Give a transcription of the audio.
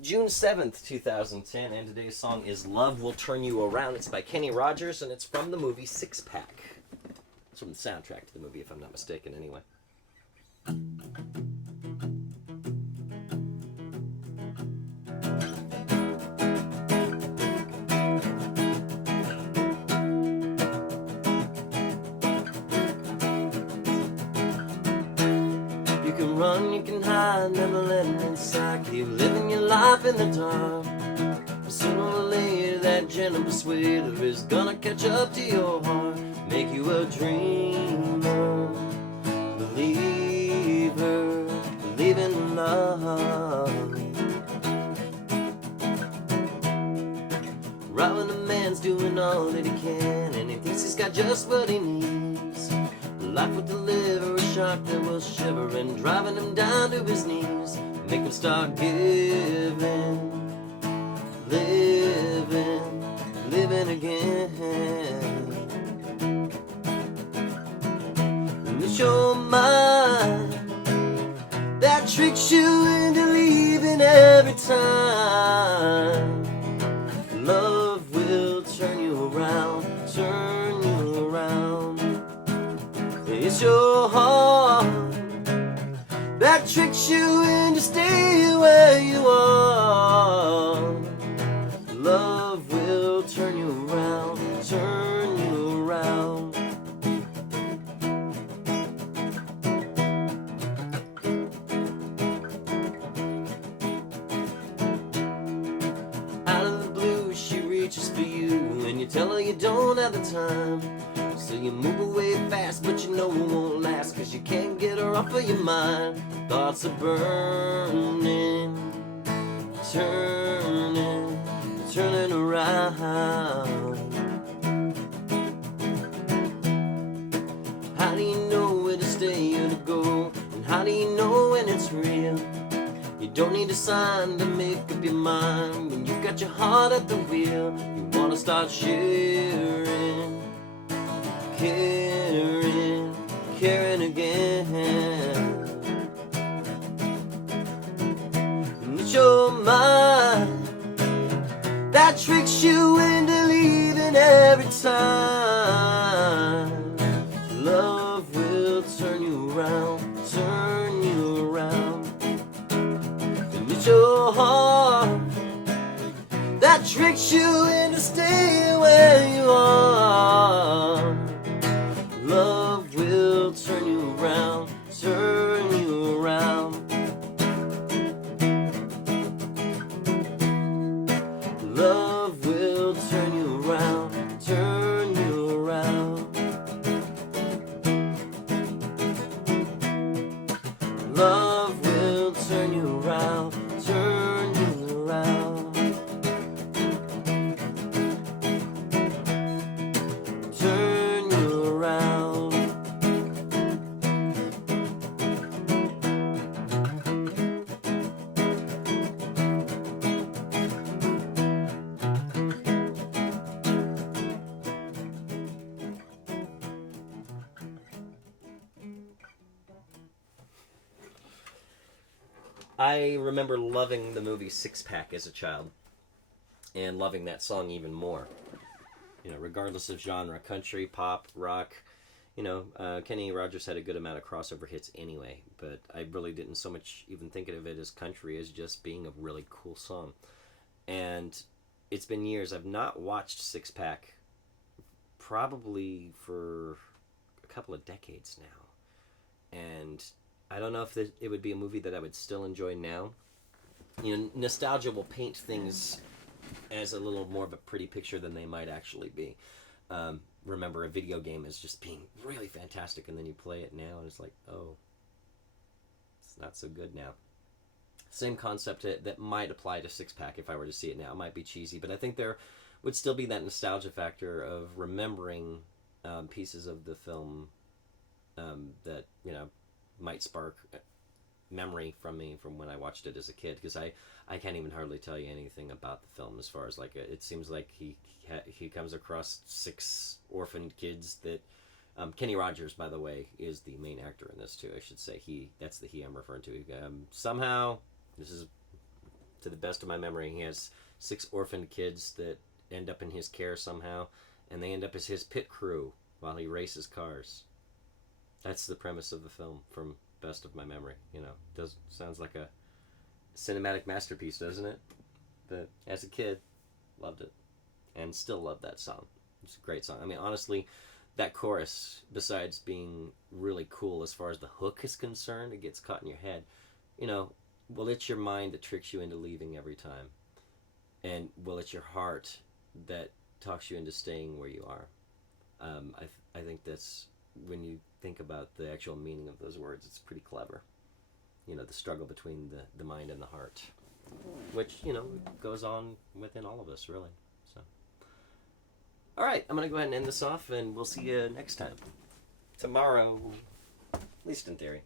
June 7th, 2010, and today's song is Love Will Turn You Around. It's by Kenny Rogers, and it's from the movie Six Pack. It's from the soundtrack to the movie, if I'm not mistaken, anyway. You can run, you can hide, never let it inside. Keep living your life in the dark. But sooner or later, that gentle persuader is gonna catch up to your heart. Make you a dreamer, believer, believe in love. Right when a man's doing all that he can, and he thinks he's got just what he needs, life will deliver a shock that will shiver and driving him down to his knees. Make him start giving, living again. And it's your mind that tricks you into leaving every time. Love will turn you around, turn you around. It's your heart that tricks you into staying where you are. Love will turn you around, turn you around. Out of the blue she reaches for you, and you tell her you don't have the time. So you move away fast, but you know it won't last, 'cause you can't get her off of your mind. Thoughts are burning, turning around. How do you know where to stay or to go? And how do you know when it's real? You don't need a sign to make up your mind. When you've got your heart at the wheel, you wanna start sharing, caring again. And it's your mind that tricks you into leaving every time. Love will turn you around, turn you around. And it's your heart that tricks you into staying where you are. Love will turn you around, turn you around. Love will turn you around, turn you around. Love will turn you around, turn you around. Turn you around. I remember loving the movie Six Pack as a child, and loving that song even more. You know, regardless of genre, country, pop, rock, Kenny Rogers had a good amount of crossover hits anyway, but I really didn't so much even think of it as country as just being a really cool song. And it's been years. I've not watched Six Pack probably for a couple of decades now. And I don't know if it would be a movie that I would still enjoy now. You know, nostalgia will paint things as a little more of a pretty picture than they might actually be. Remember a video game as just being really fantastic, and then you play it now and it's like, oh, it's not so good now. Same concept that might apply to Six Pack if I were to see it now. It might be cheesy, but I think there would still be that nostalgia factor of remembering pieces of the film that, might spark memory from me from when I watched it as a kid, because I can't even hardly tell you anything about the film as far as it seems like he comes across 6 orphaned kids that Kenny Rogers, by the way, is the main actor in this too. I should say that's the he I'm referring to. Somehow, this is to the best of my memory. He has 6 orphaned kids that end up in his care somehow, and they end up as his pit crew while he races cars. That's the premise of the film, from best of my memory. Sounds like a cinematic masterpiece, doesn't it? But as a kid, loved it, and still love that song. It's a great song. I mean, honestly, that chorus, besides being really cool as far as the hook is concerned, it gets caught in your head. Well, it's your mind that tricks you into leaving every time, and well, it's your heart that talks you into staying where you are. I think that's, when you think about the actual meaning of those words, it's pretty clever. The struggle between the mind and the heart, which, goes on within all of us, really. So, all right, I'm going to go ahead and end this off, and we'll see you next time. Tomorrow, at least in theory.